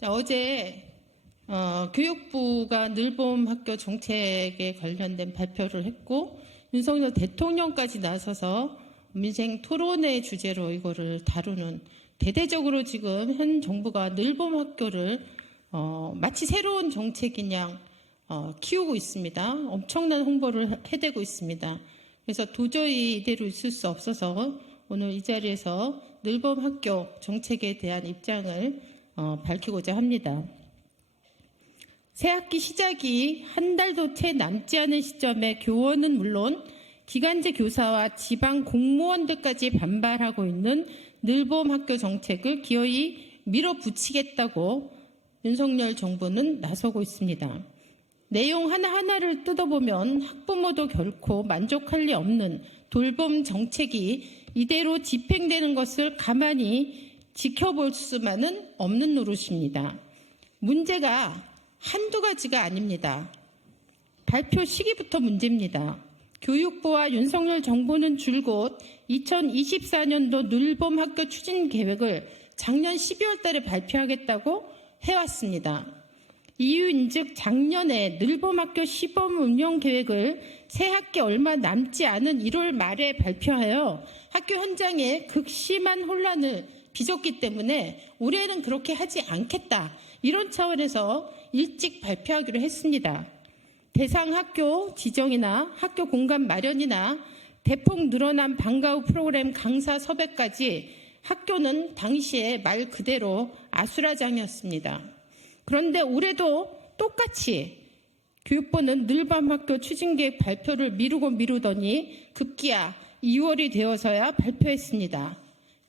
자, 어제 교육부가 늘봄 학교 정책에 관련된 발표를 했고 윤석열 대통령까지 나서서 민생 토론회 주제로 이거를 다루는 대대적으로 지금 현 정부가 늘봄 학교를 마치 새로운 정책인 양 키우고 있습니다. 엄청난 홍보를 해대고 있습니다. 그래서 도저히 이대로 있을 수 없어서 오늘 이 자리에서 늘봄 학교 정책에 대한 입장을 밝히고자 합니다. 새학기 시작이 한 달도 채 남지 않은 시점에 교원은 물론 기간제 교사와 지방 공무원들까지 반발하고 있는 늘봄 학교 정책을 기어이 밀어붙이겠다고 윤석열 정부는 나서고 있습니다. 내용 하나하나를 뜯어보면 학부모도 결코 만족할 리 없는 돌봄 정책이 이대로 집행되는 것을 가만히 지켜볼 수만은 없는 노릇입니다. 문제가 한두 가지가 아닙니다. 발표 시기부터 문제입니다. 교육부와 윤석열 정부는 줄곧 2024년도 늘봄 학교 추진 계획을 작년 12월 달에 발표하겠다고 해왔습니다. 이유인즉 작년에 늘봄 학교 시범 운영 계획을 새학기 얼마 남지 않은 1월 말에 발표하여 학교 현장에 극심한 혼란을 빚었기 때문에 올해는 그렇게 하지 않겠다. 이런 차원에서 일찍 발표하기로 했습니다. 대상 학교 지정이나 학교 공간 마련이나 대폭 늘어난 방과 후 프로그램 강사 섭외까지 학교는 당시에 말 그대로 아수라장이었습니다. 그런데 올해도 똑같이 교육부는 늘봄 학교 추진계획 발표를 미루더니 급기야 2월이 되어서야 발표했습니다.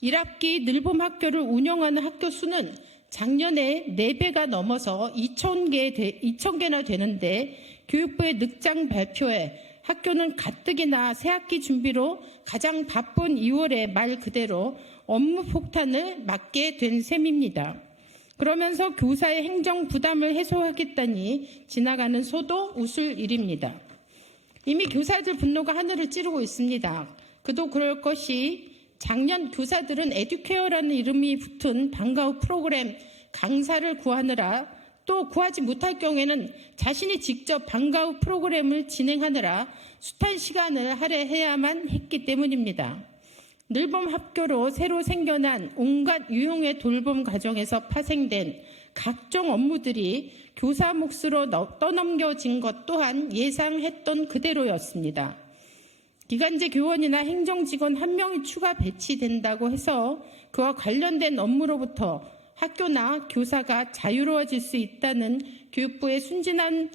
1학기 늘봄 학교를 운영하는 학교 수는 작년에 4배가 넘어서 2,000개나 되는데 교육부의 늑장 발표에 학교는 가뜩이나 새학기 준비로 가장 바쁜 2월에 말 그대로 업무 폭탄을 맞게 된 셈입니다. 그러면서 교사의 행정 부담을 해소하겠다니 지나가는 소도 웃을 일입니다. 이미 교사들 분노가 하늘을 찌르고 있습니다. 그도 그럴 것이 작년 교사들은 에듀케어라는 이름이 붙은 방과 후 프로그램 강사를 구하느라 또 구하지 못할 경우에는 자신이 직접 방과 후 프로그램을 진행하느라 숱한 시간을 할애해야만 했기 때문입니다. 늘봄 학교로 새로 생겨난 온갖 유형의 돌봄 과정에서 파생된 각종 업무들이 교사 몫으로 떠넘겨진 것 또한 예상했던 그대로였습니다. 기간제 교원이나 행정직원 1명이 추가 배치된다고 해서 그와 관련된 업무로부터 학교나 교사가 자유로워질 수 있다는 교육부의 순진한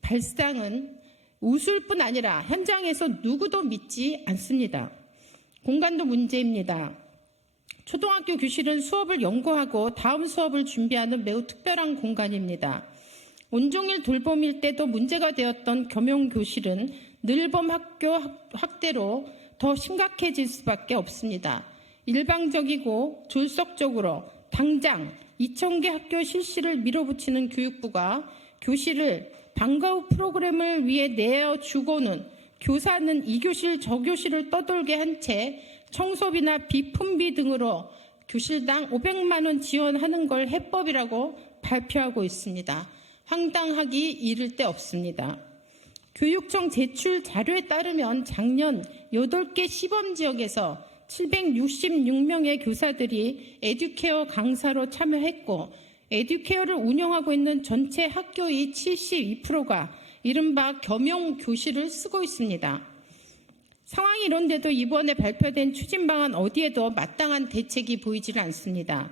발상은 웃을 뿐 아니라 현장에서 누구도 믿지 않습니다. 공간도 문제입니다. 초등학교 교실은 수업을 연구하고 다음 수업을 준비하는 매우 특별한 공간입니다. 온종일 돌봄일 때도 문제가 되었던 겸용교실은 늘봄 학교 확대로 더 심각해질 수밖에 없습니다. 일방적이고 졸속적으로 당장 2,000개 학교 실시를 밀어붙이는 교육부가 교실을 방과 후 프로그램을 위해 내어주고는 교사는 2교실 저교실을 떠돌게 한 채 청소비나 비품비 등으로 교실당 500만 원 지원하는 걸 해법이라고 발표하고 있습니다. 황당하기 이를 데 없습니다. 교육청 제출 자료에 따르면 작년 8개 시범지역에서 766명의 교사들이 에듀케어 강사로 참여했고 에듀케어를 운영하고 있는 전체 학교의 72%가 이른바 겸용교실을 쓰고 있습니다. 상황이 이런데도 이번에 발표된 추진방안 어디에도 마땅한 대책이 보이질 않습니다.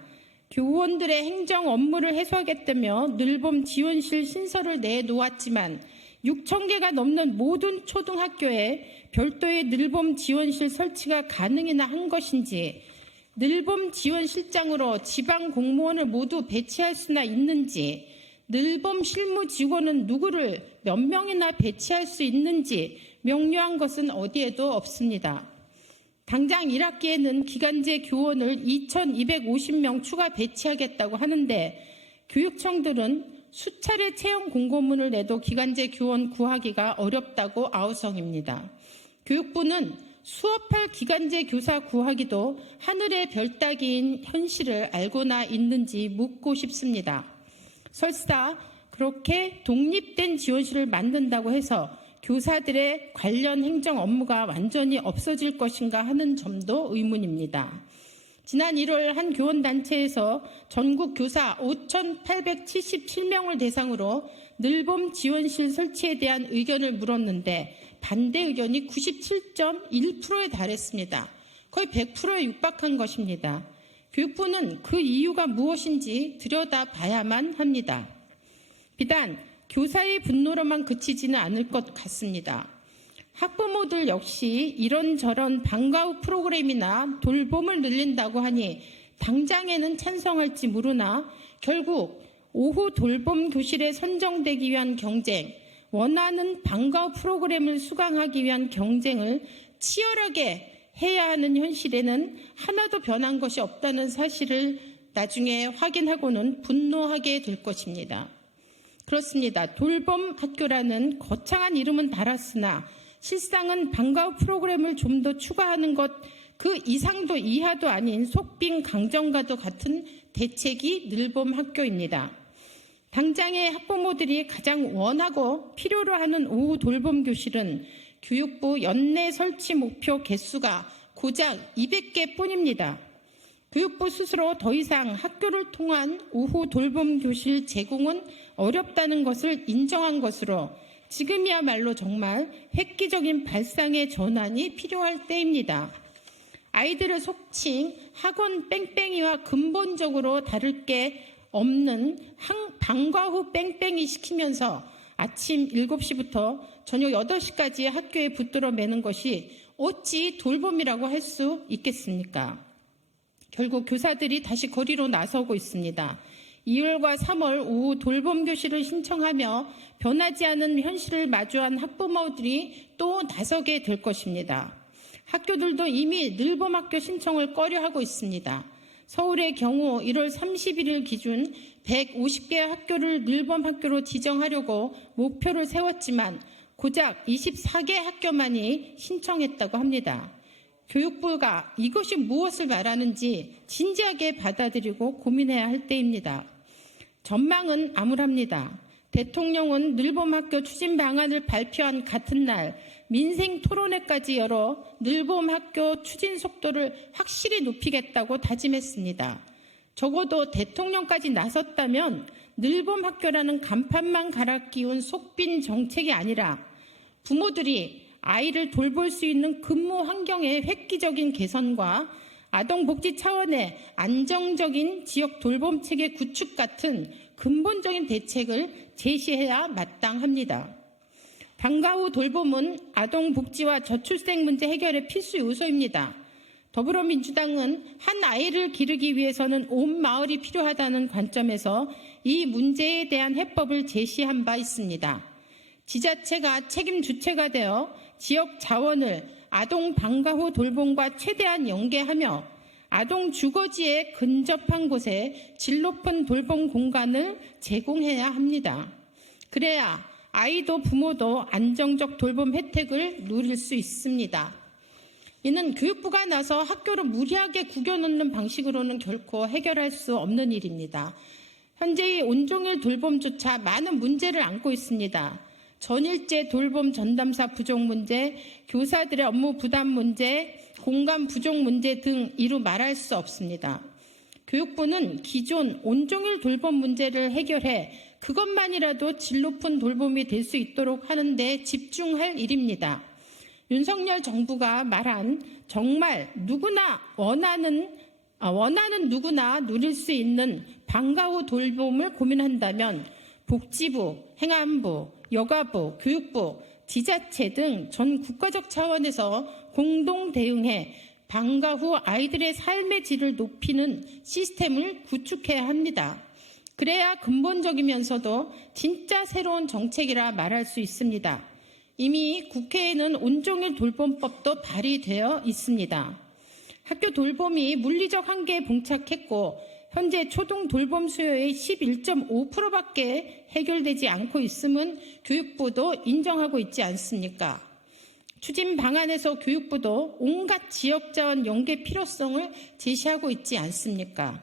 교원들의 행정 업무를 해소하겠다며 늘봄 지원실 신설을 내놓았지만 6,000개가 넘는 모든 초등학교에 별도의 늘봄 지원실 설치가 가능이나 한 것인지, 늘봄 지원실장으로 지방 공무원을 모두 배치할 수나 있는지, 늘봄 실무 직원은 누구를 몇 명이나 배치할 수 있는지 명료한 것은 어디에도 없습니다. 당장 1학기에는 기간제 교원을 2,250명 추가 배치하겠다고 하는데 교육청들은 수차례 채용 공고문을 내도 기간제 교원 구하기가 어렵다고 아우성입니다. 교육부는 수업할 기간제 교사 구하기도 하늘의 별 따기인 현실을 알고나 있는지 묻고 싶습니다. 설사 그렇게 독립된 지원실을 만든다고 해서 교사들의 관련 행정 업무가 완전히 없어질 것인가 하는 점도 의문입니다. 지난 1월 한 교원단체에서 전국 교사 5,877명을 대상으로 늘봄 지원실 설치에 대한 의견을 물었는데 반대 의견이 97.1%에 달했습니다. 거의 100%에 육박한 것입니다. 교육부는 그 이유가 무엇인지 들여다봐야만 합니다. 비단 교사의 분노로만 그치지는 않을 것 같습니다. 학부모들 역시 이런저런 방과 후 프로그램이나 돌봄을 늘린다고 하니 당장에는 찬성할지 모르나 결국 오후 돌봄 교실에 선정되기 위한 경쟁, 원하는 방과 후 프로그램을 수강하기 위한 경쟁을 치열하게 해야 하는 현실에는 하나도 변한 것이 없다는 사실을 나중에 확인하고는 분노하게 될 것입니다. 그렇습니다. 돌봄 학교라는 거창한 이름은 달았으나 실상은 방과 후 프로그램을 좀 더 추가하는 것 그 이상도 이하도 아닌 속빈 강정과도 같은 대책이 늘봄 학교입니다. 당장의 학부모들이 가장 원하고 필요로 하는 오후 돌봄 교실은 교육부 연내 설치 목표 개수가 고작 200개 뿐입니다. 교육부 스스로 더 이상 학교를 통한 오후 돌봄 교실 제공은 어렵다는 것을 인정한 것으로 지금이야말로 정말 획기적인 발상의 전환이 필요할 때입니다. 아이들을 속칭 학원 뺑뺑이와 근본적으로 다를 게 없는 방과 후 뺑뺑이 시키면서 아침 7시부터 저녁 8시까지 학교에 붙들어 매는 것이 어찌 돌봄이라고 할 수 있겠습니까? 결국 교사들이 다시 거리로 나서고 있습니다. 2월과 3월 오후 돌봄 교실을 신청하며 변하지 않은 현실을 마주한 학부모들이 또 나서게 될 것입니다. 학교들도 이미 늘봄 학교 신청을 꺼려하고 있습니다. 서울의 경우 1월 31일 기준 150개 학교를 늘봄 학교로 지정하려고 목표를 세웠지만 고작 24개 학교만이 신청했다고 합니다. 교육부가 이것이 무엇을 말하는지 진지하게 받아들이고 고민해야 할 때입니다. 전망은 암울합니다. 대통령은 늘봄 학교 추진 방안을 발표한 같은 날 민생 토론회까지 열어 늘봄 학교 추진 속도를 확실히 높이겠다고 다짐했습니다. 적어도 대통령까지 나섰다면 늘봄 학교라는 간판만 갈아 끼운 속빈 정책이 아니라 부모들이 아이를 돌볼 수 있는 근무 환경의 획기적인 개선과 아동복지 차원의 안정적인 지역 돌봄 체계 구축 같은 근본적인 대책을 제시해야 마땅합니다. 방과 후 돌봄은 아동복지와 저출생 문제 해결의 필수 요소입니다. 더불어민주당은 한 아이를 기르기 위해서는 온 마을이 필요하다는 관점에서 이 문제에 대한 해법을 제시한 바 있습니다. 지자체가 책임 주체가 되어 지역 자원을 아동 방과 후 돌봄과 최대한 연계하며 아동 주거지에 근접한 곳에 질 높은 돌봄 공간을 제공해야 합니다. 그래야 아이도 부모도 안정적 돌봄 혜택을 누릴 수 있습니다. 이는 교육부가 나서 학교를 무리하게 구겨놓는 방식으로는 결코 해결할 수 없는 일입니다. 현재의 온종일 돌봄조차 많은 문제를 안고 있습니다. 전일제 돌봄 전담사 부족 문제, 교사들의 업무 부담 문제, 공간 부족 문제 등 이루 말할 수 없습니다. 교육부는 기존 온종일 돌봄 문제를 해결해 그것만이라도 질 높은 돌봄이 될 수 있도록 하는 데 집중할 일입니다. 윤석열 정부가 말한 정말 누구나 원하는 누구나 누릴 수 있는 방과 후 돌봄을 고민한다면 복지부, 행안부, 여가부, 교육부, 지자체 등 전 국가적 차원에서 공동 대응해 방과 후 아이들의 삶의 질을 높이는 시스템을 구축해야 합니다. 그래야 근본적이면서도 진짜 새로운 정책이라 말할 수 있습니다. 이미 국회에는 온종일 돌봄법도 발의되어 있습니다. 학교 돌봄이 물리적 한계에 봉착했고 현재 초등 돌봄 수요의 11.5%밖에 해결되지 않고 있음은 교육부도 인정하고 있지 않습니까? 추진 방안에서 교육부도 온갖 지역자원 연계 필요성을 제시하고 있지 않습니까?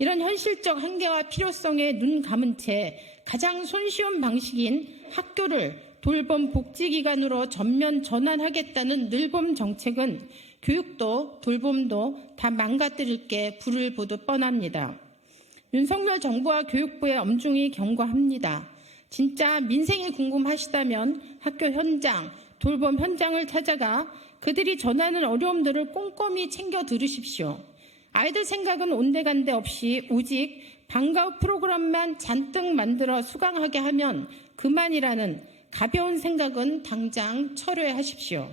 이런 현실적 한계와 필요성에 눈 감은 채 가장 손쉬운 방식인 학교를 돌봄 복지기관으로 전면 전환하겠다는 늘봄 정책은 교육도 돌봄도 다 망가뜨릴 게 불을 보듯 뻔합니다. 윤석열 정부와 교육부의 엄중히 경고합니다. 진짜 민생이 궁금하시다면 학교 현장, 돌봄 현장을 찾아가 그들이 전하는 어려움들을 꼼꼼히 챙겨 들으십시오. 아이들 생각은 온데간데 없이 오직 방과 후 프로그램만 잔뜩 만들어 수강하게 하면 그만이라는 가벼운 생각은 당장 철회하십시오.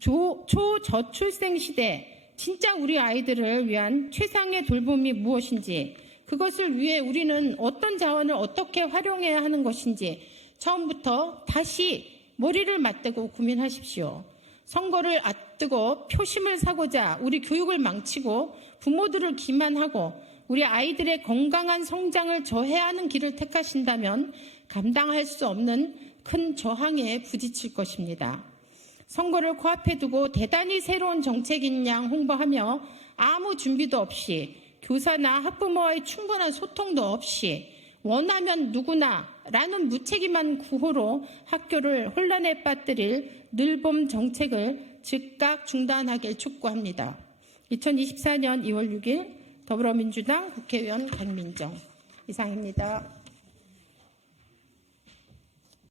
초저출생 시대 진짜 우리 아이들을 위한 최상의 돌봄이 무엇인지, 그것을 위해 우리는 어떤 자원을 어떻게 활용해야 하는 것인지 처음부터 다시 머리를 맞대고 고민하십시오. 선거를 앞두고 표심을 사고자 우리 교육을 망치고 부모들을 기만하고 우리 아이들의 건강한 성장을 저해하는 길을 택하신다면 감당할 수 없는 큰 저항에 부딪힐 것입니다. 선거를 코앞에 두고 대단히 새로운 정책인 양 홍보하며 아무 준비도 없이 교사나 학부모와의 충분한 소통도 없이 원하면 누구나 라는 무책임한 구호로 학교를 혼란에 빠뜨릴 늘봄 정책을 즉각 중단하길 촉구합니다. 2024년 2월 6일 더불어민주당 국회의원 강민정 이상입니다.